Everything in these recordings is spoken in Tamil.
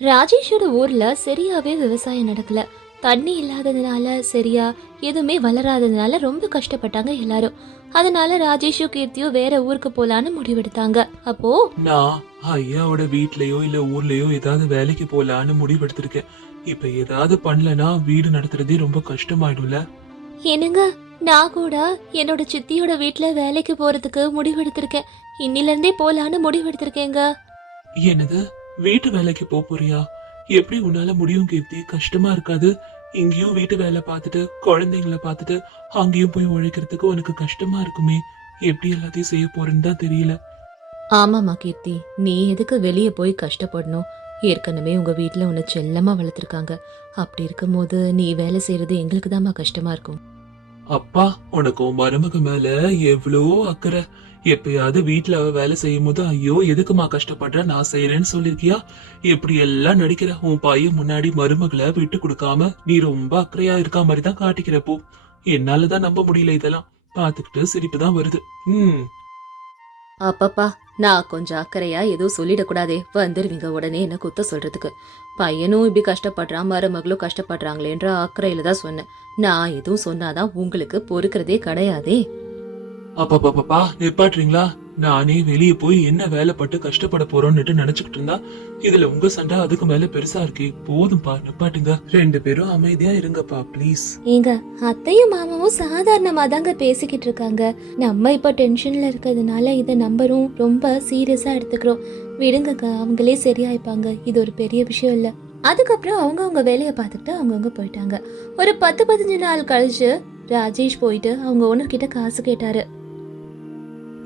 ராஜேஷோட ஊர்ல சரியாவே விவசாயம் நடக்கல. தண்ணி இல்லாததுனால சரியா எதுவுமே வளராததுனால ரொம்ப கஷ்டப்பட்டாங்க எல்லாரும். அதனால ராஜேஷும் கீர்த்தியும் வேற ஊருக்கு போலான்னு முடிவெடுத்தாங்க. அப்போ நான் ஐயாவோட வீட்லயோ இல்ல ஊர்லயோ ஏதாவது வேலைக்கு போலான்னு முடிவெடுத்திருக்கேன். இப்ப ஏதாவது பண்ணலனா வீடு நடத்துறதே ரொம்ப கஷ்டமாயிடும்ல. என்னங்க? நான் கூட என்னோட சித்தியோட வீட்ல வேலைக்கு போறதுக்கு முடிவெடுத்திருக்கேன். இன்னில இருந்தே போலான்னு முடிவெடுத்திருக்கேங்க. என்னது? வீட்டு வேலைக்கு போப் போறியா? எப்படி உன்னால முடியும் கீர்த்தி? கஷ்டமா இருக்காது. இங்கேயும் வீட்டு வேலை பார்த்துட்டு குழந்தைங்கள பார்த்துட்டு அங்கேயும் போய் உழைக்கிறதுக்கு உனக்கு கஷ்டமா இருக்குமே? எப்படி எல்லாத்தையும் செய்ய போறேன்னு தான் தெரியல. ஆமாமா கீர்த்தி. நீ எதுக்கு வெளியே போய் கஷ்டப்படணும்? ஏற்கனவே உங்க வீட்ல உன்னை செல்லமா வளர்த்துருக்காங்க. அப்படி இருக்கும்போது நீ வேலை செய்யறது எங்களுக்கு தாம்மா கஷ்டமா இருக்கும். அப்பா உனக்கு உன் மருமக மேல எவ்வளோ அக்கறை. எப்பயாவது வீட்டுல அவ வேலை செய்யும் போது ஐயோ எதுக்குமா கஷ்டப்படுற? நான் செய்யறேன்னு சொல்லிருக்கியா? எப்படி எல்லாம் நடிக்கிற உன் பையன் முன்னாடி மருமகளை விட்டு கொடுக்காம நீ ரொம்ப அக்கறையா இருக்கா மாதிரி தான் காட்டிக்கிறப்போ. என்னாலதான் நம்ப முடியல இதெல்லாம். பாத்துக்கிட்டு சிரிப்பு தான் வருது. ம். அப்பப்பா நான் கொஞ்சம் அக்கறையா எதுவும் சொல்லிடக்கூடாதே. வந்துருவீங்க உடனே என்ன குத்த சொல்றதுக்கு. பையனும் இப்படி கஷ்டப்படுறான் மருமகளும் கஷ்டப்படுறாங்களேன்ற அக்கறையில தான் சொன்னேன். நான் எதுவும் சொன்னாதான் உங்களுக்கு பொறுக்கிறதே கிடையாதே. அப்பா நிப்பாட்டுறீங்களா? நானே வெளியே போய் என்ன வேலை பட்டு கஷ்டப்பட போறோம்னுட்டு நினைச்சுக்கிட்டு இருந்தா இதுல உங்க சண்டை அதுக்கு மேல பெருசா இருக்கே போதும்பா நிப்பாட்டுங்க. ரெண்டு பேரும் அமைதியா இருங்கப்பா ப்ளீஸ் ஏங்க அத்தையும் மாமாவும் சாதாரணமா தாங்க பேசிக்கிட்டு இருக்காங்க. நம்ம இப்ப டென்ஷன்ல இருக்கிறதுனால இதை நம்பரும் ரொம்ப சீரியஸா எடுத்துக்கிறோம். விடுங்கக்கா அவங்களே சரியாயிப்பாங்க. இது ஒரு பெரிய விஷயம் இல்ல. அதுக்கப்புறம் அவங்க அவங்க வேலையை பார்த்துக்கிட்டு அவங்கவுங்க போயிட்டாங்க. ஒரு பத்து பதினஞ்சு நாள் கழிச்சு ராஜேஷ் போயிட்டு அவங்க ஓனர் கிட்ட காசு கேட்டாரு.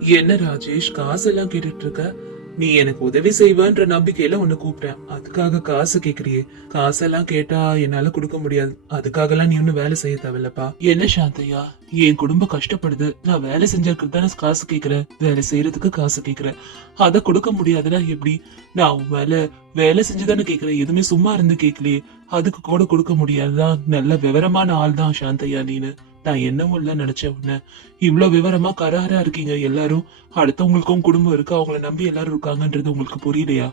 என்ன ராஜேஷ் காசெல்லாம் கேட்டுட்டு இருக்க நீ எனக்கு உதவி செய்வேன்ற நம்பிக்கையில உன்னை கூப்பிட்டேன். அதுக்காக காசு கேக்குறியே. காசெல்லாம் கேட்டா என்னால கொடுக்க முடியாது. அதுக்காக எல்லாம் நீ ஒன்னும் வேலை செய்ய தேவையில்லப்பா. என்ன சாந்தையா? என் குடும்பம் கஷ்டப்படுது. நான் வேலை செஞ்சதுக்கு தானே காசு கேக்குறேன். வேலை செய்யறதுக்கு காசு கேக்குறேன். அதை கொடுக்க முடியாதுன்னா எப்படி? நான் உன் வேலை வேலை செஞ்சுதானே கேக்குறேன். எதுவுமே சும்மா இருந்து கேட்கலையே அதுக்கு கூட கொடுக்க முடியாதுதான். நல்ல விவரமான ஆள் தான் சாந்தையா நீனு. நான் என்னமோ இல்ல நினைச்சேன் உன்ன இவ்வளோ விவரமா கராரா இருக்கீங்க எல்லாரும். அடுத்தவங்களுக்கும் குடும்பம் இருக்கு? அவங்கள நம்பி எல்லாரும் இருக்காங்கன்றது உங்களுக்கு புரியலையா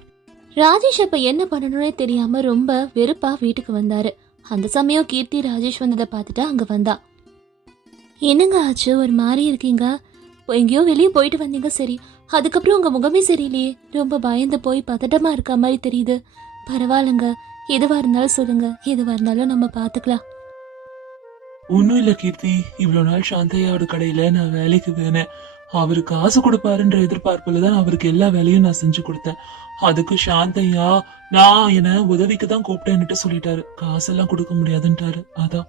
ராஜேஷ் அப்ப என்ன பண்ணணும்னே தெரியாம ரொம்ப வெறுப்பா வீட்டுக்கு வந்தாரு. அந்த சமயம் கீர்த்தி ராஜேஷ் வந்ததை பார்த்துட்டு அங்க வந்தா. என்னங்க ஆச்சு? ஒரு மாதிரி இருக்கீங்க. எங்கேயோ வெளியே போயிட்டு வந்தீங்க சரி. அதுக்கப்புறம் உங்க முகமே சரியில்லையே. ரொம்ப பயந்து போய் பதட்டமா இருக்க மாதிரி தெரியுது. பரவாயில்லைங்க. எதுவா இருந்தாலும் சொல்லுங்க. எதுவா இருந்தாலும் நம்ம பாத்துக்கலாம் ஒண்ணும் இல்ல கீர்த்தி. இவ்வளவு நாள் சாந்தையாவோட கடையில நான் வேலைக்கு வேணேன் அவரு காசு கொடுப்பாருன்ற எதிர்பார்ப்புல தான் அவருக்கு எல்லா வேலையும் நான் செஞ்சு கொடுத்தேன். அதுக்கு சாந்தையா நான் என்ன உதவிக்கு தான் கூப்பிட்டேன்னுட்டு சொல்லிட்டாரு. காசெல்லாம் கொடுக்க முடியாதுன்ட்டாரு. அதான்.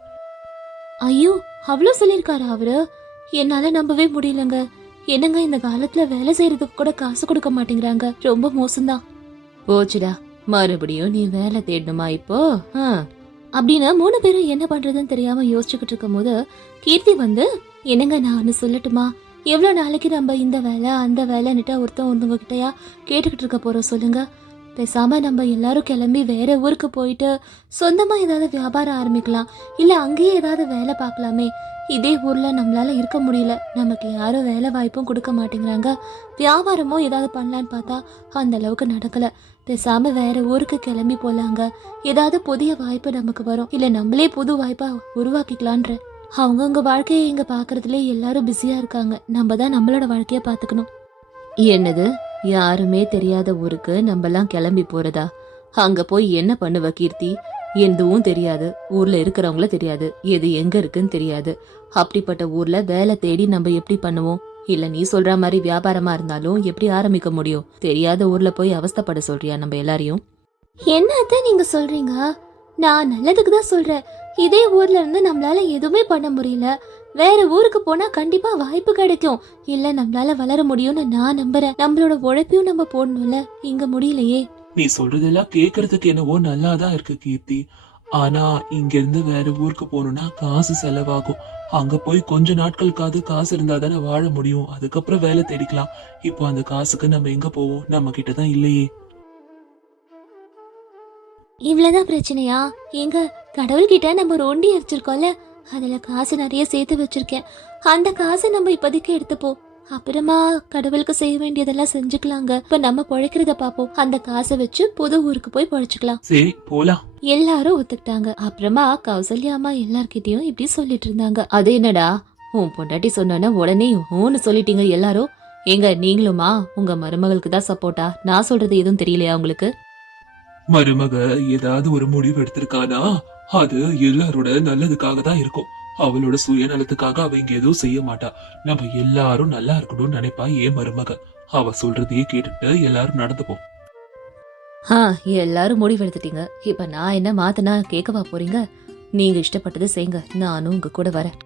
ஐயோ அவ்வளோ சொல்லியிருக்காரா அவரு? என்னால நம்பவே முடியலங்க. என்னங்க இந்த காலத்துல வேலை செய்யறதுக்கு கூட காசு கொடுக்க மாட்டேங்கிறாங்க? ரொம்ப மோசம்தான். போச்சுடா. மறுபடியும் நீ வேலை தேடணுமா இப்போ? ஆ. அப்படின்னு மூணு பேரும் என்ன பண்றதுன்னு தெரியாம யோசிச்சுக்கிட்டு இருக்கும் போது கீர்த்தி வந்து என்னங்க நான் ஒன்று சொல்லட்டுமா? எவ்வளோ நாளைக்கு நம்ம இந்த வேலை அந்த வேலைன்னுட்டு ஒருத்தன் ஒருத்தவங்க கிட்டயா கேட்டுக்கிட்டு இருக்க போறோம் சொல்லுங்க. பேசாமல் நம்ம எல்லாரும் கிளம்பி வேற ஊருக்கு போயிட்டு சொந்தமாக ஏதாவது வியாபாரம் ஆரம்பிக்கலாம். இல்லை அங்கேயே ஏதாவது வேலை பார்க்கலாமே. இதே ஊரில் நம்மளால இருக்க முடியல. நமக்கு யாரும் வேலை வாய்ப்பும் கொடுக்க மாட்டேங்கிறாங்க. வியாபாரமும் ஏதாவது பண்ணலான்னு பார்த்தா அந்த அளவுக்கு நடக்கலை. பேசாம வேற ஊருக்கு கிளம்பி போலாங்க. ஏதாவது புதிய வாய்ப்பு நமக்கு வரும். இல்ல நம்மளே புது வாய்ப்பா உருவாக்கிக்கலான்ற அவங்கவுங்க வாழ்க்கையை இங்க பாக்குறதுல எல்லாரும் பிஸியா இருக்காங்க. நம்ம தான் நம்மளோட வாழ்க்கைய பாத்துக்கணும் என்னது? யாருமே தெரியாத ஊருக்கு நம்மலாம் கிளம்பி போறதா? அங்க போய் என்ன பண்ணுவ கீர்த்தி? எதுவும் தெரியாது. ஊர்ல இருக்கிறவங்கள தெரியாது. எது எங்க இருக்குன்னு தெரியாது. அப்படிப்பட்ட ஊர்ல வேலை தேடி நம்ம எப்படி பண்ணுவோம்? இல்ல நீ சொல்ற மாதிரி வியாபாரமா இருந்தாலும் எப்படி ஆரம்பிக்க முடியும்? தெரியாத ஊர்ல போய் அவஸ்தைப்பட சொல்றியா நம்ம எல்லாரையும்? என்னத்த நீங்க சொல்றீங்க? நான் நல்லதுக்கு தான் சொல்றேன். இதே ஊர்ல இருந்து நம்மளால எதுவுமே பண்ண முடியல. வேற ஊருக்கு போனா கண்டிப்பா வாய்ப்பு கிடைக்கும். இல்ல நம்மளால வளர முடியும்னு நான் நம்புறேன். நம்மளோட உழைப்பையும் நம்ம போடணும்ல. இங்க முடியலையே. நீ சொல்றதெல்லாம் கேக்குறதுக்கு என்னவோ நல்லாதான் இருக்கு கீர்த்தி. ஆனா இங்க இருந்து வேற ஊருக்கு போகணும்னா காசு செலவாகும். அங்க போய் கொஞ்ச நாட்களுக்காவது காசு இருந்தா தானே வாழ முடியும். அதுக்கப்புறம் வேலை தேடிக்கலாம். இப்போ அந்த காசுக்கு நம்ம எங்க போவோம்? நம்ம கிட்ட தான் இல்லையே. இவ்வளவுதான் பிரச்சனையா? எங்க கடவுள்கிட்ட நம்ம ஒரு ஒண்டி அடிச்சிருக்கோம்ல அதுல காசு நிறைய சேர்த்து வச்சிருக்கேன். அந்த காசை நம்ம இப்போதைக்கு எடுத்துப்போம். அப்புறமா கடவுளுக்கு செய்ய வேண்டியதெல்லாம் செஞ்சுக்கலாங்க. இப்ப நம்ம பொழைக்கிறத பாப்போம் அந்த காசை வச்சு புது ஊருக்கு போய் பொழைச்சுக்கலாம். சரி போலாம். எல்லாரும் ஒத்துக்கிட்டாங்க. அப்புறமா கௌசல்யா அம்மா எல்லார்கிட்டயும் இப்படி சொல்லிட்டு இருந்தாங்க. அது என்னடா? உன் பொண்டாட்டி சொன்ன உடனே ஊன்னு சொல்லிட்டீங்க எல்லாரும். எங்க நீங்களுமா? உங்க மருமகளுக்கு தான் சப்போர்ட்டா? நான் சொல்றது எதுவும் தெரியலையா உங்களுக்கு? மருமக ஏதாவது ஒரு முடிவு எடுத்திருக்கானா? அது எல்லாரோட நல்லதுக்காக தான் இருக்கும். அவளோட சுயநலத்துக்காக அவ இங்க எதுவும் செய்ய மாட்டா. நம்ம எல்லாரும் நல்லா இருக்கணும்னு நினைப்பா ஏன் மருமக? அவ சொல்றதையே கேட்டுட்டு எல்லாரும் நடந்துப்போம். ஆ எல்லாரும் முடிவெடுத்துட்டீங்க இப்ப நான் என்ன மாத்தினா கேட்கவா போறீங்க? நீங்க இஷ்டப்பட்டது செய்யுங்க நானும் உங்க கூட வரேன்.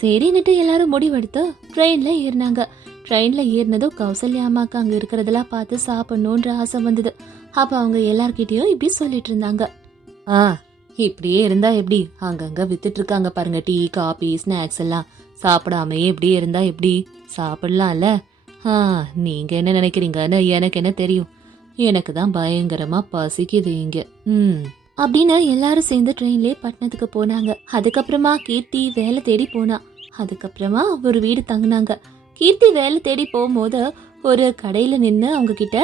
சரின்னுட்டு எல்லாரும் முடிவெடுத்து ட்ரெயின்ல ஏறினாங்க. ட்ரெயின்ல ஏறினதும் கௌசல்யா அம்மாக்கு அங்க இருக்கிறதெல்லாம் பார்த்து சாப்பிடணுன்ற ஆசை வந்தது. அப்ப அவங்க எல்லார்கிட்டயும் இப்படி சொல்லிட்டு இருந்தாங்க. ஆ இப்படியே இருந்தா எப்படி? அங்கங்க வித்துட்டு இருக்காங்க பாருங்க. டீ காபி ஸ்நாக்ஸ் எல்லாம். சாப்பிடாமயே இப்படியே இருந்தா எப்படி? சாப்பிடலாம்ல. ஆ நீங்க என்ன நினைக்கிறீங்கன்னு எனக்கு என்ன தெரியும். எனக்கு தான் பயங்கரமா பசிக்குது இங்க. ம். அப்படின்னு எல்லாரும் சேர்ந்து ட்ரெயின்லயே பட்டணத்துக்கு போனாங்க. அதுக்கப்புறமா கீர்த்தி வேலை தேடி போனா. அதுக்கப்புறமா ஒரு வீடு தங்கினாங்க. கீர்த்தி வேலை தேடி போகும்போது ஒரு கடையில நின்னு அவங்க கிட்ட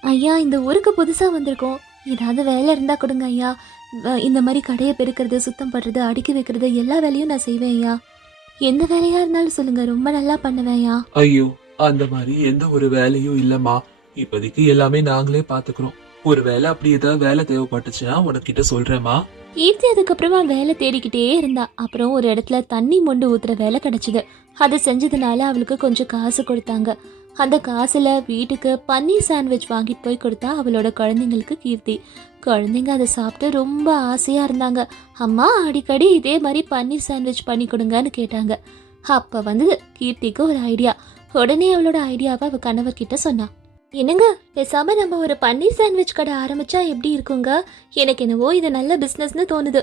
ஐயா இந்த ஊருக்கு புதுசா வந்திருக்கோம். ஏதாவது வேலை இருந்தா கொடுங்க ஐயா. இந்த மாதிரி கடையை பெருக்கிறது சுத்தம் பண்றது அடுக்கி வைக்கிறது எல்லா வேலையும் நான் செய்வேன் ஐயா. எந்த வேலையா இருந்தாலும் சொல்லுங்க. ரொம்ப நல்லா பண்ணுவேன் ஐயா. ஐயோ அந்த மாதிரி எந்த ஒரு வேலையும் இல்லம்மா. இப்போதைக்கு எல்லாமே நாங்களே பாத்துக்கிறோம் ஒரு வேலை அப்படி ஏதாவது வேலை தேவைப்பட்டுச்சுன்னா உனக்கிட்ட சொல்றேம்மா. கீர்த்தி அதுக்கப்புறமா வேலை தேடிக்கிட்டே இருந்தா. அப்புறம் ஒரு இடத்துல தண்ணி மொண்டு ஊத்துற வேலை கிடைச்சது. அதை செஞ்சதுனால அவளுக்கு கொஞ்சம் காசு கொடுத்தாங்க. அந்த காசுல வீட்டுக்கு பன்னீர் சாண்ட்விச் வாங்கிட்டு போய் கொடுத்தா அவளோட குழந்தைங்களுக்கு கீர்த்தி. குழந்தைங்க அதை சாப்பிட்டு ரொம்ப ஆசையா இருந்தாங்க. அம்மா அடிக்கடி இதே மாதிரி பன்னீர் சாண்ட்விச் பண்ணி கொடுங்கன்னு கேட்டாங்க. அப்ப வந்து கீர்த்திக்கு ஒரு ஐடியா உடனே அவளோட ஐடியாவை அவ கணவர் கிட்ட சொன்னா. என்னங்க பேசாம நம்ம ஒரு பன்னீர் சாண்ட்விச் கடை ஆரம்பிச்சா எப்படி இருக்குங்க? எனக்கு என்னவோ இது நல்ல பிசினஸ்னு தோணுது.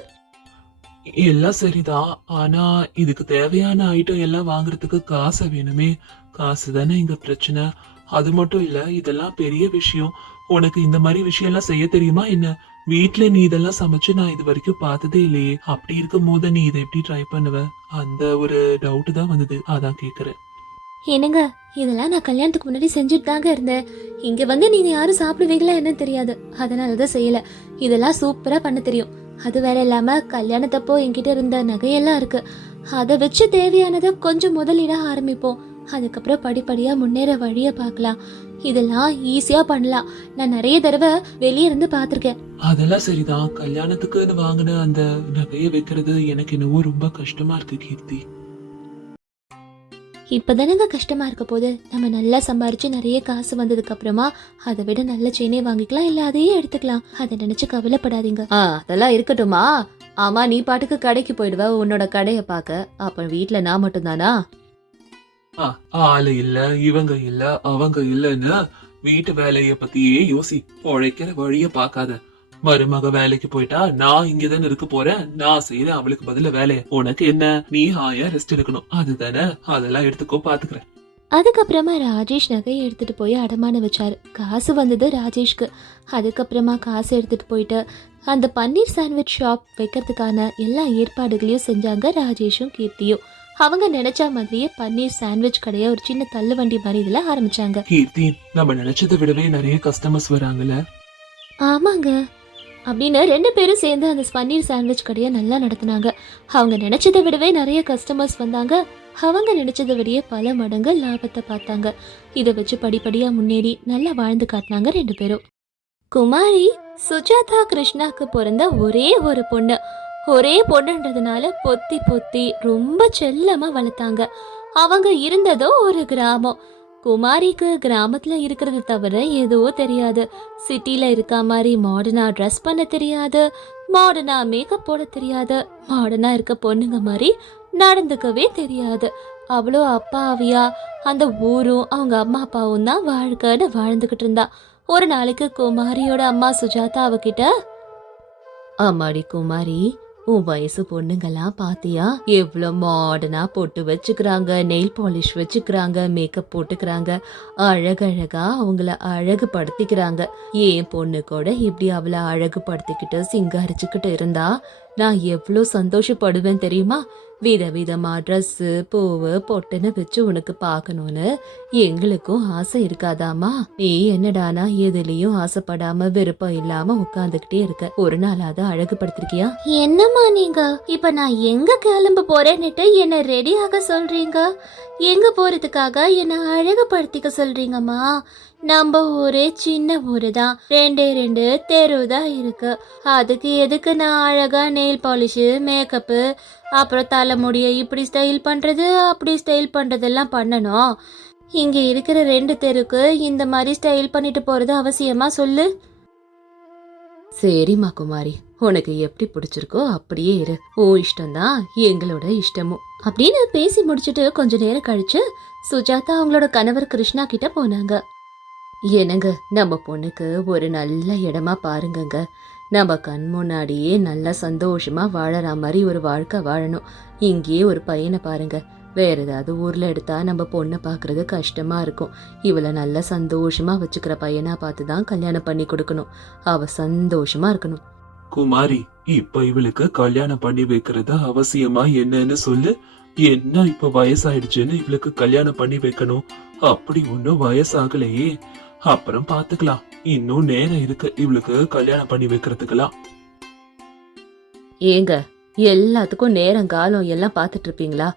எல்லாம் சரிதான் ஆனா இதுக்கு தேவையான ஐட்டம் எல்லாம் வாங்குறதுக்கு காசு வேணுமே. காசு தானே இங்க பிரச்சனை. அது மட்டும் இல்ல இதெல்லாம் பெரிய விஷயம். உனக்கு இந்த மாதிரி விஷயம் எல்லாம் செய்ய தெரியுமா என்ன? வீட்ல நீ இதெல்லாம் சமைச்சு நான் இது வரைக்கும் பார்த்ததே இல்லையே. அப்படி இருக்கும் போது நீ இதை எப்படி ட்ரை பண்ணுவ? அந்த ஒரு டவுட் தான் வந்தது. அதான் கேக்குறேன். என்னங்க இதெல்லாம் நான் கல்யாணத்துக்கு முன்னாடி செஞ்சுட்டு தாங்க இருந்தேன். இங்கே வந்து நீங்கள் யாரும் சாப்பிடுவீங்களா என்னன்னு தெரியாது. அதனால தான் செய்யலை. இதெல்லாம் சூப்பராக பண்ண தெரியும். அது வேற இல்லாமல் கல்யாணத்தப்போ என்கிட்ட இருந்த நகையெல்லாம் இருக்குது அதை வச்சு தேவையானதை கொஞ்சம் முதலீடா ஆரம்பிப்போம். அதுக்கப்புறம் படிப்படியாக முன்னேற வழியை பார்க்கலாம். இதெல்லாம் ஈஸியாக பண்ணலாம். நான் நிறைய தடவை வெளியே இருந்து பார்த்துருக்கேன். அதெல்லாம் சரிதான். கல்யாணத்துக்குன்னு வாங்கின அந்த நகையை வைக்கிறது எனக்கு என்னவோ ரொம்ப கஷ்டமா இருக்கு கீர்த்தி. இப்பதானங்க கஷ்டமா இருக்க போது நம்ம நல்லா சம்பாரிச்சு நிறைய காசு வந்ததுக்கு அப்புறமா அதை விட நல்ல செயினே வாங்கிக்கலாம் இல்ல அதையே எடுத்துக்கலாம். அதை நினைச்சு கவலைப்படாதீங்க. அதெல்லாம் இருக்கட்டுமா ஆமா நீ பாட்டுக்கு கடைக்கு போயிடுவ உன்னோட கடைய பாக்க. அப்ப வீட்ல நான் மட்டும்தானா? ஆ, ஆளு இல்ல இவங்க இல்ல அவங்க இல்லன்னு வீட்டு வேலைய பத்தியே யோசி. உழைக்கிற வழிய பார்க்காத. மருமக வேலைக்கு போயிட்டா நான் இங்கதானே இருக்க போறேன். நான் செய்யறேன் அவளுக்கு பதில வேலைய உனக்கு என்ன? நீ ஹாயா ரெஸ்ட் எடுக்கணும். அதுதானே? அதெல்லாம் எடுத்துக்கோ பாத்துக்கிறேன். அதுக்கப்புறமா ராஜேஷ் நகையை எடுத்துட்டு போய் அடமானம் வச்சாரு. காசு வந்தது ராஜேஷ்க்கு. அதுக்கப்புறமா காசு எடுத்துட்டு போயிட்டு அந்த பன்னீர் சாண்ட்விச் ஷாப் வைக்கிறதுக்கான எல்லா ஏற்பாடுகளையும் செஞ்சாங்க ராஜேஷும் கீர்த்தியும். அவங்க நினைச்ச மாதிரியே பன்னீர் சாண்ட்விச் கடையை ஒரு சின்ன தள்ளுவண்டி மாதிரி இதுல ஆரம்பிச்சாங்க. கீர்த்தி நம்ம நினைச்சதை விடவே நிறைய கஸ்டமர்ஸ் வராங்கல்ல? ஆமாங்க. அப்படின்னு ரெண்டு பேரும் சேர்ந்து அந்த பன்னீர் சாண்ட்விச் கடையை நல்லா நடத்தினாங்க. அவங்க நினைச்சதை விடவே நிறைய கஸ்டமர்ஸ் வந்தாங்க. அவங்க நினைச்சதை விடவே பல மடங்கு லாபத்தை பார்த்தாங்க. இதை வச்சு படிப்படியாக முன்னேறி நல்லா வாழ்ந்து காட்டினாங்க ரெண்டு பேரும். குமாரி சுஜாதா கிருஷ்ணாக்கு பிறந்த ஒரே ஒரு பொண்ணு. ஒரே பொண்ணுன்றதுனால பொத்தி பொத்தி ரொம்ப செல்லமாக வளர்த்தாங்க. அவங்க இருந்ததோ ஒரு கிராமம். குமாரிக்கு கிராமத்துல இருக்கிறது தவிர எதுவும் தெரியாது. சிட்டில இருக்க மாதிரி மாடர்னா ட்ரெஸ் பண்ண தெரியாது. மாடர்னா மேக்கப் போட தெரியாது. மாடர்னா இருக்க பொண்ணுங்க மாதிரி நடந்துக்கவே தெரியாது. அவ்வளோ அப்பாவியா அந்த ஊரும் அவங்க அம்மா அப்பாவும் தான் வாழ்க்கைன்னு வாழ்ந்துகிட்டு இருந்தா. ஒரு நாளைக்கு குமாரியோட அம்மா சுஜாதா அவகிட்ட அம்மாடி குமாரி உன் வயசு பொண்ணுங்கெல்லாம் பாத்தியா? எவ்வளோ மாடர்னா பொட்டு வச்சுக்கிறாங்க நெயில் பாலிஷ் வச்சுக்கிறாங்க மேக்கப் போட்டுக்கிறாங்க. அழகழகா அவங்கள அழகுபடுத்திக்கிறாங்க. என் பொண்ணு கூட இப்படி அவளை அழகுபடுத்திக்கிட்டு சிங்காரிச்சுக்கிட்டு இருந்தா நான் எவ்வளோ சந்தோஷப்படுவேன் தெரியுமா? விதவிதமா ட்ரெஸ்ஸு பூவு பொட்டுன்னு வச்சு உனக்கு பார்க்கணும்னு எங்களுக்கும் ஆசை இருக்காதாமா நீ என்னடானா எதுலயும் ஆசைப்படாம விருப்பம் இல்லாம உட்காந்துக்கிட்டே இருக்க. ஒரு நாளாவது அழகுபடுத்திருக்கியா? என்னம்மா நீங்க? இப்ப நான் எங்க கிளம்ப போறேன்னுட்டு என்ன ரெடியாக சொல்றீங்க? எங்க போறதுக்காக என்ன அழகுபடுத்திக்க சொல்றீங்கம்மா? நம்ம ஊரே சின்ன ஊரு தான் ரெண்டே ரெண்டு தெரு தான் இருக்கு. அதுக்கு எதுக்கு நான் அழகா நெயில் பாலிஷு மேக்கப்பு அப்புறம் தலைமுடியை இப்படி ஸ்டைல் பண்றது அப்படி ஸ்டைல் பண்றதெல்லாம் பண்ணணும். இங்க இருக்கிற ரெண்டு தெருக்கு இந்த மாதிரி ஸ்டைல் பண்ணிட்டு போறது அவசியமா சொல்லு? சரிம்மா குமாரி. உனக்கு எப்படி பிடிச்சிருக்கோ அப்படியே இரு. ஓ இஷ்டம்தான் எங்களோட இடமும் அப்படின்னு பேசி முடிச்சிட்டு கொஞ்ச நேரம் கழிச்சு சுஜாதா அவங்களோட கணவர் கிருஷ்ணா கிட்ட போனாங்க. என்னங்க நம்ம பொண்ணுக்கு ஒரு நல்ல இடமா பாருங்கங்க. நம்ம கண் முன்னாடியே நல்லா சந்தோஷமா வாழற மாதிரி ஒரு வாழ்க்கை வாழணும். இங்கேயே ஒரு பையனை பாருங்க. வேற ஏதாவது ஊர்ல எடுத்தா நம்ம பொண்ணை பாக்குறது கஷ்டமா இருக்கும். இவளை நல்லா சந்தோஷமா வச்சுக்கிற பையனா பார்த்து தான் கல்யாணம் பண்ணி கொடுக்கணும். அவ சந்தோஷமா இருக்கணும். குமாரி இப்ப இவளுக்கு கல்யாணம் பண்ணி வைக்கிறது அவசியமா என்னன்னு சொல்லு. என்ன இப்ப வயசாயிடுச்சுன்னு இவளுக்கு கல்யாணம் பண்ணி வைக்கணும்? அப்படி ஒன்னும் வயசாகலையே. அப்புறம் பாத்துக்கலாம். இன்னும் நேரம் இருக்கு. இவளுக்கு கல்யாணம் பண்ணி வைக்கிறதுக்கெல்லாம். ஏங்க எல்லாத்துக்கும் நேரம் காலம் எல்லாம் பார்த்துட்டு இருப்பீங்களா?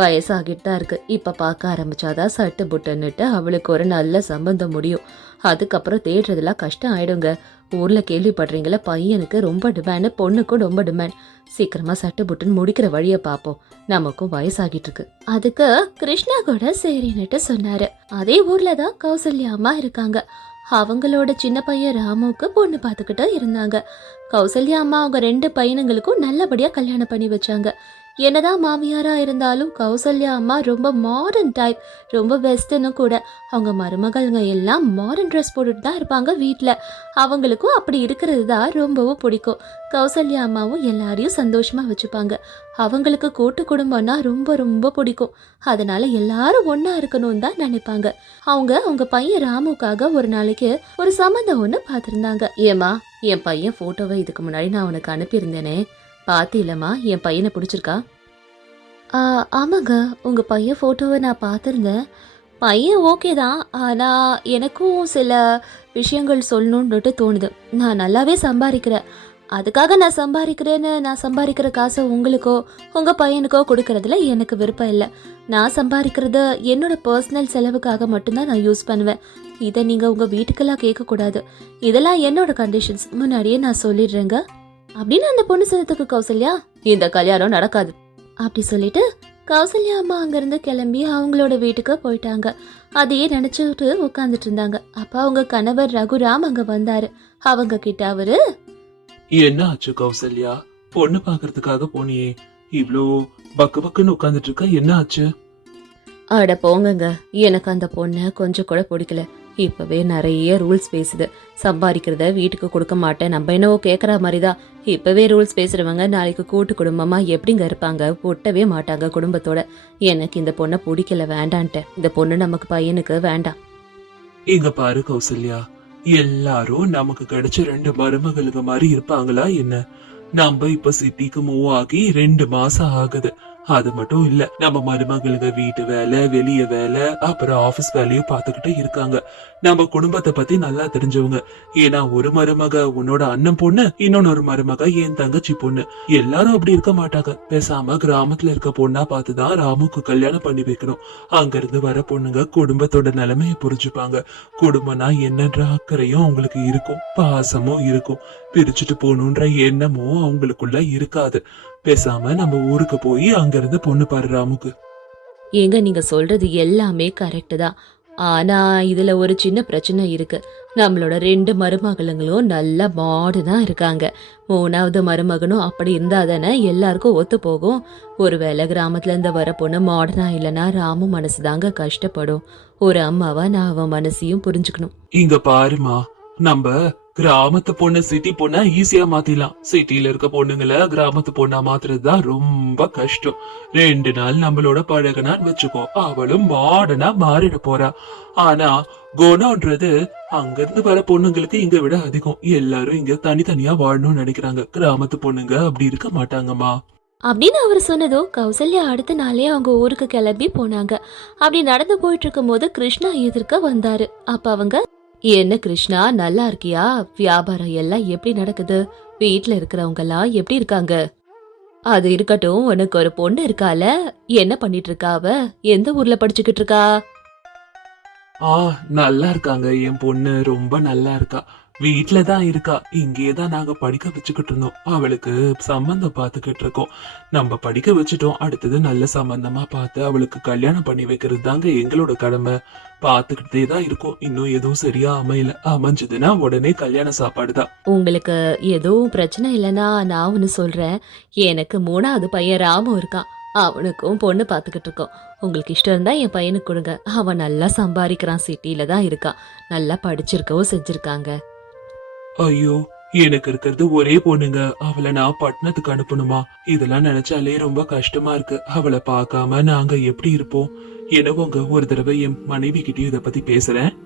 வயசாகிட்டு தான் இருக்கு. இப்போ பார்க்க ஆரம்பிச்சாதான் சட்டு புட்டுன்னுட்டு அவளுக்கு ஒரு நல்ல சம்பந்தம் முடியும். அதுக்கப்புறம் தேடுறதுலாம் கஷ்டம் ஆயிடுங்க. ஊர்ல கேள்விப்படுறீங்களா பையனுக்கு ரொம்ப டிமாண்ட் பொண்ணுக்கும் ரொம்ப டிமாண்ட் சீக்கிரமா சட்டு புட்டுன்னு முடிக்கிற வழிய பார்ப்போம் நமக்கும் வயசாகிட்டு இருக்கு. அதுக்கு கிருஷ்ணா கூட சரின்னுட்டு சொன்னாரு. அதே ஊரில் தான் கௌசல்யா அம்மா இருக்காங்க. அவங்களோட சின்ன பையன் ராமுவுக்கு பொண்ணு பார்த்துக்கிட்டு இருந்தாங்க. கௌசல்யா அம்மா அவங்க ரெண்டு பையனுங்களுக்கும் நல்லபடியா கல்யாணம் பண்ணி வச்சாங்க. என்னதான் மாமியாரா இருந்தாலும் கௌசல்யா அம்மா ரொம்ப மாடர்ன் டைப் ரொம்ப பெஸ்ட்டுன்னு கூட. அவங்க மருமகள்ங்க எல்லாம் மாடர்ன் ட்ரெஸ் போட்டுட்டு தான் இருப்பாங்க வீட்டில் அவங்களுக்கும் அப்படி இருக்கிறது தான் ரொம்பவும் பிடிக்கும். கௌசல்யா அம்மாவும் எல்லாரையும் சந்தோஷமாக வச்சுப்பாங்க. அவங்களுக்கு கூட்டு குடும்பம்னா ரொம்ப ரொம்ப பிடிக்கும். அதனால எல்லாரும் ஒன்றா இருக்கணும்னு தான் நினைப்பாங்க. அவங்க அவங்க பையன் ராமுக்காக ஒரு நாளைக்கு ஒரு சம்மந்தம் ஒன்று பார்த்துருந்தாங்க. ஏமா என் பையன் ஃபோட்டோவை இதுக்கு முன்னாடி நான் உனக்கு அனுப்பியிருந்தேனே. பாத்திலம்மா என் பையனை பிடிச்சிருக்கா? ஆமாங்க உங்க பையன் போட்டோவை நான் பார்த்துருந்தேன் பையன் ஓகே தான் ஆனால் எனக்கும் சில விஷயங்கள் சொல்லணுன்னுட்டு தோணுது. நான் நல்லாவே சம்பாதிக்கிறேன். அதுக்காக நான் சம்பாதிக்கிறேன்னு நான் சம்பாதிக்கிற காசை உங்களுக்கோ உங்கள் பையனுக்கோ கொடுக்கறதுல எனக்கு விருப்பம் இல்லை. நான் சம்பாதிக்கிறது என்னோட பர்சனல் செலவுக்காக மட்டும்தான் நான் யூஸ் பண்ணுவேன். இதை நீங்கள் உங்கள் வீட்டுக்கெல்லாம் கேட்கக்கூடாது. இதெல்லாம் என்னோட கண்டிஷன்ஸ் முன்னாடியே நான் சொல்லிடுறேங்க. அப்படின்னு அந்த பொண்ணு சொன்னதுக்கு கௌசல்யா இந்த கல்யாணம் நடக்காது. அப்படி சொல்லிட்டு கௌசல்யா அம்மா அங்கிருந்து கிளம்பி அவங்களோட வீட்டுக்கு போயிட்டாங்க. அதையே நினைச்சுட்டு உட்காந்துட்டு இருந்தாங்க. அப்ப அவங்க கணவர் ரகுராம் அங்க வந்தாரு. அவங்க கிட்ட அவரு என்ன ஆச்சு கௌசல்யா? பொண்ணு பாக்குறதுக்காக போனியே. இவ்ளோ பக்கு பக்குன்னு உட்கார்ந்துட்டு இருக்க என்ன ஆச்சு அட போங்கங்க. எனக்கு அந்த பொண்ணை கொஞ்சம் கூட பிடிக்கல. இப்போவே நிறைய ரூல்ஸ் பேசுது. சம்பாதிக்கிறத வீட்டுக்கு கொடுக்க மாட்டேன். நம்ம என்னவோ கேட்குற மாதிரி தான் இப்போவே ரூல்ஸ் பேசுகிறவங்க நாளைக்கு கூட்டு குடும்பமாக எப்படிங்க இருப்பாங்க? ஒட்டவே மாட்டாங்க குடும்பத்தோட. எனக்கு இந்த பொண்ணை பிடிக்கல வேண்டான்ட்டேன். இந்த பொண்ணு நமக்கு பையனுக்கு வேண்டாம். இங்க பாரு கௌசல்யா. எல்லாரும் நமக்கு கிடைச்ச ரெண்டு மருமகளுங்க மாதிரி இருப்பாங்களா என்ன? நம்ம இப்ப சிட்டிக்கு மூவ் ஆகி ரெண்டு மாசம் ஆகுது. அது மட்டும் இல்ல நம்ம மருமகளுங்க வீட்டு வேலை வெளிய வேலை அப்புறம் ஆபீஸ் வேலையும் பார்த்துக்கிட்டு இருக்காங்க. நம்ம குடும்பத்தை பத்தி நல்லா தெரிஞ்சவங்க. ஏன்னா ஒரு மருமக உன்னோட அண்ணன் பொண்ணு இன்னொன்னு ஒரு மருமக என் தங்கச்சி பொண்ணு. எல்லாரும் அப்படி இருக்க மாட்டாங்க. பேசாம கிராமத்துல இருக்க பொண்ணா பார்த்துதான் ராமுக்கு கல்யாணம் பண்ணி வைக்கணும். அங்க இருந்து வர பொண்ணுங்க குடும்பத்தோட நிலைமையை புரிஞ்சுப்பாங்க. குடும்பம்னா என்னன்ற அக்கறையும் அவங்களுக்கு இருக்கும். பாசமும் இருக்கும். பிரிச்சுட்டு போகணுன்ற எண்ணமும் அவங்களுக்குள்ள இருக்காது. பேசாம நம்ம ஊருக்கு போய் அங்க இருந்து பொண்ணு பாரு ராமுக்கு. ஏங்க நீங்க சொல்றது எல்லாமே கரெக்டு தான். ஆனா இதுல ஒரு சின்ன பிரச்சனை இருக்கு. நம்மளோட ரெண்டு மருமகளுங்களும் நல்ல மாடர்னா இருக்காங்க. மூணாவது மருமகனும் அப்படி இருந்தா தானே எல்லாருக்கும் ஒத்து போகும். ஒருவேளை கிராமத்துல இருந்து வர பொண்ணு மாடர்னா இல்லைன்னா ராமு மனசுதாங்க கஷ்டப்படும். ஒரு அம்மாவா நான் அவன் மனசையும் புரிஞ்சுக்கணும். இங்க பாருமா நம்ம கிராமத்து பொண்ணு சிட்டி பொண்ணா ஈஸியா மாத்திடலாம். சிட்டில இருக்க பொண்ணுங்களை கிராமத்து பொண்ணா மாத்துறது தான் ரொம்ப கஷ்டம். ரெண்டு நாள் நம்மளோட பழகனான்னு வச்சுக்கோ அவளும் மாடனா மாறிட போறா. ஆனா குணம்ன்றது அங்க இருந்து வர பொண்ணுங்களுக்கு இங்க விட அதிகம். எல்லாரும் இங்க தனித்தனியா வாழணும்னு நினைக்கிறாங்க. கிராமத்து பொண்ணுங்க அப்படி இருக்க மாட்டாங்கம்மா. அப்படின்னு அவர் சொன்னதும் கௌசல்யா அடுத்த நாளே அவங்க ஊருக்கு கிளம்பி போனாங்க. அப்படி நடந்து போயிட்டு இருக்கும்போது கிருஷ்ணா எதிர்க்க வந்தாரு. அப்ப அவங்க என்ன கிருஷ்ணா நல்லா இருக்கியா? வியாபாரம் எல்லாம் எப்படி நடக்குது? வீட்ல இருக்கிறவங்க எல்லாம் எப்படி இருக்காங்க? அது இருக்கட்டும் உனக்கு ஒரு பொண்ணு இருக்கால. என்ன பண்ணிட்டு இருக்கா அவ? எந்த ஊர்ல படிச்சுக்கிட்டு இருக்கா? ஆ நல்லா இருக்காங்க. என் பொண்ணு ரொம்ப நல்லா இருக்கா. வீட்டில தான் இருக்கா. இங்கேயே தான் நாங்க படிக்க வச்சுக்கிட்டு இருந்தோம். அவளுக்கு சம்பந்தம் பார்த்துக்கிட்டு இருக்கோம். நம்ம படிக்க வச்சுட்டோம். அடுத்தது நல்ல சம்பந்தமா பார்த்து அவளுக்கு கல்யாணம் பண்ணி வைக்கிறது தாங்க எங்களோட கடமை. பார்த்துக்கிட்டே தான் இருக்கோம். இன்னும் எதுவும் சரியா அமையல. அமைஞ்சதுன்னா உடனே கல்யாண சாப்பாடு தான். உங்களுக்கு எதுவும் பிரச்சனை இல்லைன்னா நான் ஒன்று சொல்றேன். எனக்கு மூணாவது பையன் ராமும் இருக்கான். அவனுக்கும் பொண்ணு பார்த்துக்கிட்டு இருக்கோம். உங்களுக்கு இஷ்டம் இருந்தா என் பையனுக்கு கொடுங்க. அவன் நல்லா சம்பாதிக்கிறான். சிட்டில தான் இருக்கான். நல்லா படிச்சிருக்கவும் செஞ்சிருக்காங்க. ஐயோ எனக்கு இருக்கிறது ஒரே பொண்ணுங்க. அவளை நான் பட்டணத்துக்கு அனுப்பணுமா? இதெல்லாம் நினைச்சாலே ரொம்ப கஷ்டமா இருக்கு. அவளை பார்க்காம நாங்க எப்படி இருப்போம்? என்னவோங்க ஒரு தடவை என் மனைவி கிட்டயும் இதை பத்தி பேசுறேன்.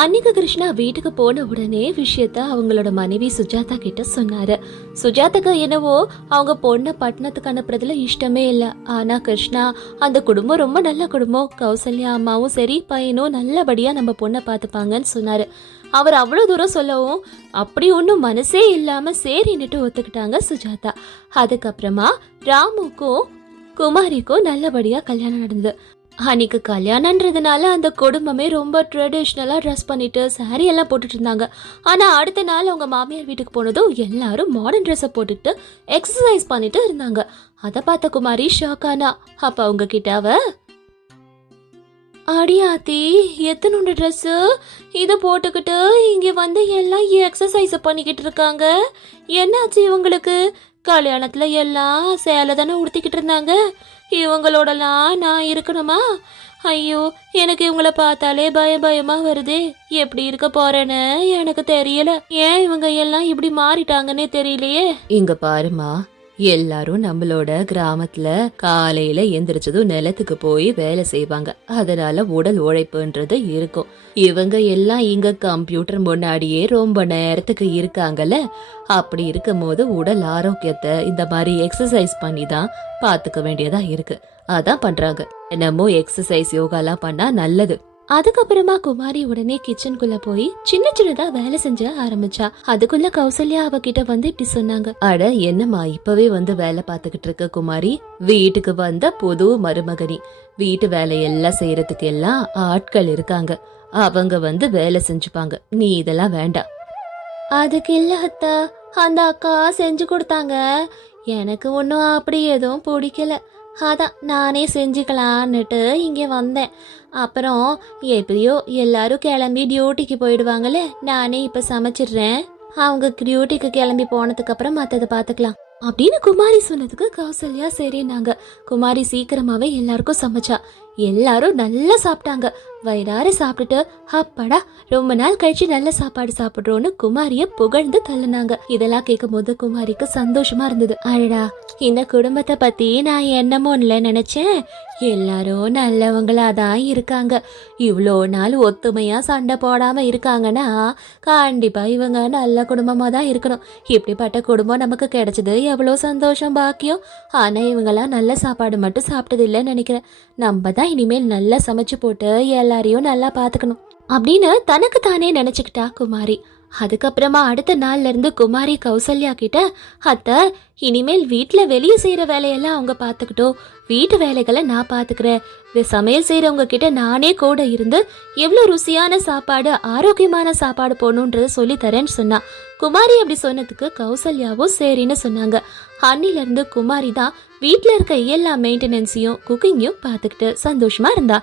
அன்னிக்கு கிருஷ்ணா வீட்டுக்கு போன உடனே விஷயத்த அவங்களோட மனைவி சுஜாதா கிட்ட சொன்னாரு. சுஜாதாக்கு என்னவோ அவங்க பொண்ணை பட்டணத்துக்கு அனுப்புறதுல இஷ்டமே இல்லை. ஆனா கிருஷ்ணா அந்த குடும்பம் ரொம்ப நல்ல குடும்பம். கௌசல்யா அம்மாவும் சரி பையனும் நல்லபடியா நம்ம பொண்ணை பார்த்துப்பாங்கன்னு சொன்னாரு. அவர் அவ்வளோ தூரம் சொல்லவும் அப்படி ஒன்றும் மனசே இல்லாம சரின்னுட்டு ஒத்துக்கிட்டாங்க சுஜாதா. அதுக்கப்புறமா ராமுக்கும் குமாரிக்கும் நல்லபடியா கல்யாணம் நடந்தது. அன்னைக்கு கல்யாணன்றதுனால அந்த குடும்பமே ரொம்ப ட்ரெடிஷ்னலாக ட்ரெஸ் பண்ணிட்டு சாரி எல்லாம் போட்டுட்டு இருந்தாங்க. ஆனால் அடுத்த நாள் அவங்க மாமியார் வீட்டுக்கு போனதும் எல்லாரும் மாடர்ன் ட்ரெஸ்ஸை போட்டுட்டு எக்ஸசைஸ் பண்ணிட்டு இருந்தாங்க. அதை பார்த்த குமாரி ஷாக் ஆனா அப்போ அவங்க கிட்ட அவ அடியாத்தி எத்தனோட ட்ரெஸ்ஸு இதை போட்டுக்கிட்டு இங்கே வந்து எல்லாம் எக்ஸசைஸ் பண்ணிக்கிட்டு இருக்காங்க. என்னாச்சு இவங்களுக்கு? கல்யாணத்தில் எல்லாம் சேலை தானே உடுத்திக்கிட்டு இருந்தாங்க. இவங்களோடலாம் நான் இருக்கணுமா? ஐயோ எனக்கு இவங்களை பார்த்தாலே பய பயமா வருதே. எப்படி இருக்க போறேன்னு எனக்கு தெரியல. ஏன் இவங்க எல்லாம் இப்படி மாறிட்டாங்கன்னே தெரியலையே. இங்க பாருமா எல்லாரும் நம்மளோட கிராமத்துல காலையில எந்திரிச்சதும் நிலத்துக்கு போய் வேலை செய்வாங்க. அதனால உடல் உழைப்புன்றது இருக்கும். இவங்க எல்லாம் இங்க கம்ப்யூட்டர் முன்னாடியே ரொம்ப நேரத்துக்கு இருக்காங்கல்ல? அப்படி இருக்கும்போது உடல் ஆரோக்கியத்தை இந்த மாதிரி எக்ஸசைஸ் பண்ணி தான் பாத்துக்க வேண்டியதா இருக்கு. அதான் பண்றாங்க. என்னமோ எக்ஸசைஸ் யோகாலாம் பண்ணா நல்லது. அதுக்கப்புறமா குமாரி உடனே கிச்சனுக்குள்ள போய் சின்ன சின்னதா வேலை செஞ்ச ஆரம்பிச்சா. அதுக்குள்ள கௌசல்யா அவகிட்ட வந்து இப்படி சொன்னாங்க. அட என்னம்மா இப்பவே வந்து வேலை பார்த்துக்கிட்டு இருக்க குமாரி? வீட்டுக்கு வந்த புது மருமகனி. வீட்டு வேலையெல்லாம் செய்யறதுக்கு எல்லாம் ஆட்கள் இருக்காங்க. அவங்க வந்து வேலை செஞ்சுப்பாங்க. நீ இதெல்லாம் வேண்டாம். அதுக்கு இல்ல அத்தா. அந்த அக்கா செஞ்சு கொடுத்தாங்க. எனக்கு ஒன்றும் அப்படி எதுவும் பிடிக்கல. அதான் நானே செஞ்சுக்கலான்னுட்டு இங்கே வந்தேன். அப்புறம் எப்படியோ எல்லாரும் கிளம்பி டியூட்டிக்கு போயிடுவாங்கல்ல. நானே இப்போ சமைச்சிடுறேன். அவங்க டியூட்டிக்கு கிளம்பி போனதுக்கு அப்புறம் மற்றதை பார்த்துக்கலாம் அப்படின்னு குமாரி சொன்னதுக்கு கௌசல்யா சரின்னாங்க. குமாரி சீக்கிரமாவே எல்லாருக்கும் சமைச்சா. எல்லாரும் நல்லா சாப்பிட்டாங்க. வயிறார சாப்பிட்டுட்டு அப்பாடா ரொம்ப நாள் கழிச்சு நல்ல சாப்பாடு சாப்பிடுறோன்னு குமாரிய புகழ்ந்து தள்ளுனாங்க. இதெல்லாம் கேட்கும் போது குமாரிக்கு சந்தோஷமா இருந்தது. அழடா இந்த குடும்பத்தை பத்தி நான் என்னமோ இல்லை நினைச்சேன். எல்லாரும் நல்லவங்களா தான் இருக்காங்க. இவ்வளோ நாள் ஒத்துமையா சண்டை போடாம இருக்காங்கன்னா கண்டிப்பா இவங்க நல்ல குடும்பமா தான் இருக்கணும். இப்படிப்பட்ட குடும்பம் நமக்கு கிடைச்சது எவ்வளோ சந்தோஷம் பாக்கியம். ஆனா இவங்கெல்லாம் நல்ல சாப்பாடு மட்டும் சாப்பிட்டது இல்லைன்னு நினைக்கிறேன். நம்ம தான் இனிமேல் நல்லா சமைச்சு போட்டு எல்லாரையும் நல்லா பார்த்துக்கணும் அப்படின்னு தனக்கு தானே நினைச்சுக்கிட்டா குமாரி. அதுக்கப்புறமா அடுத்த நாள்ல இருந்து குமாரி கௌசல்யா கிட்ட அத்தை இனிமேல் வீட்டில் வெளியே செய்கிற வேலையெல்லாம் அவங்க பார்த்துக்கிட்டோம் வீட்டு வேலைகளை நான் பார்த்துக்கிறேன் இந்த சமையல் செய்கிறவங்க கிட்ட நானே கூட இருந்து எவ்வளோ ருசியான சாப்பாடு ஆரோக்கியமான சாப்பாடு போகணுன்றத சொல்லி தரேன்னு சொன்னா. குமாரி அப்படி சொன்னதுக்கு கௌசல்யாவும் சரின்னு சொன்னாங்க. அன்னிலிருந்து குமாரி தான் வீட்டில் இருக்க எல்லா மெயின்டெனன்ஸையும் குக்கிங்கையும் பார்த்துக்கிட்டு சந்தோஷமா இருந்தா.